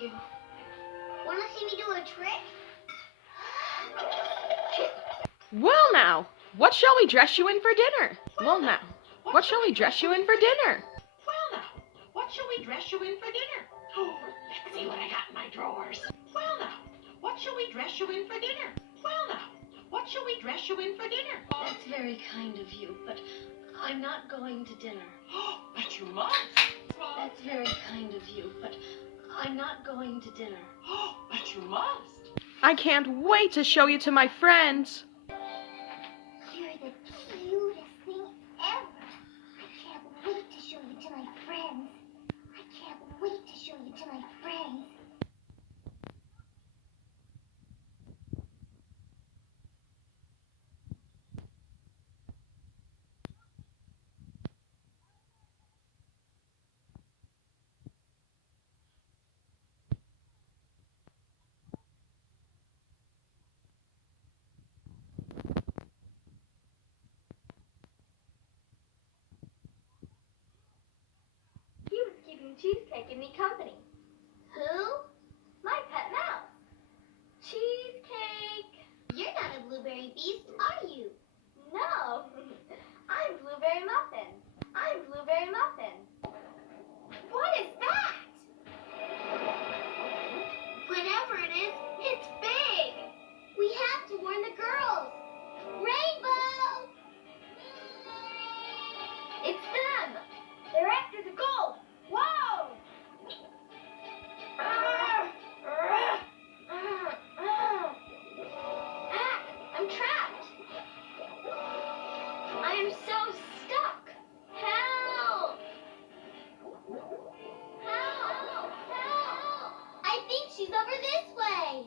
you. Want to see me do a trick? Well now, what shall we dress you in for dinner? Well now, what shall we dress you in for dinner? Well now, what shall we dress you in for dinner? Oh, let's see what I got in my drawers. Well now, what shall we dress you in for dinner? Well now, what shall we dress you in for dinner? That's very kind of you, but I'm not going to dinner. But you must. That's very kind of you, but I'm not going to dinner. But you must. I can't wait to show you to my friends. You're the cutest thing ever. I can't wait to show you to my friends. I can't wait to show you to my friends. He was keeping Cheesecake and me company. Who? My pet mouse. Cheesecake. You're not a blueberry beast, are you? No. I'm Blueberry Muffin. I'm Blueberry Muffin. What is that? Whatever it is, it's big. We have to warn the girls. Rainbow! It's them. They're after the gold. Whoa! I'm trapped. I am so stuck. Help! Help! Help! I think she's over this way.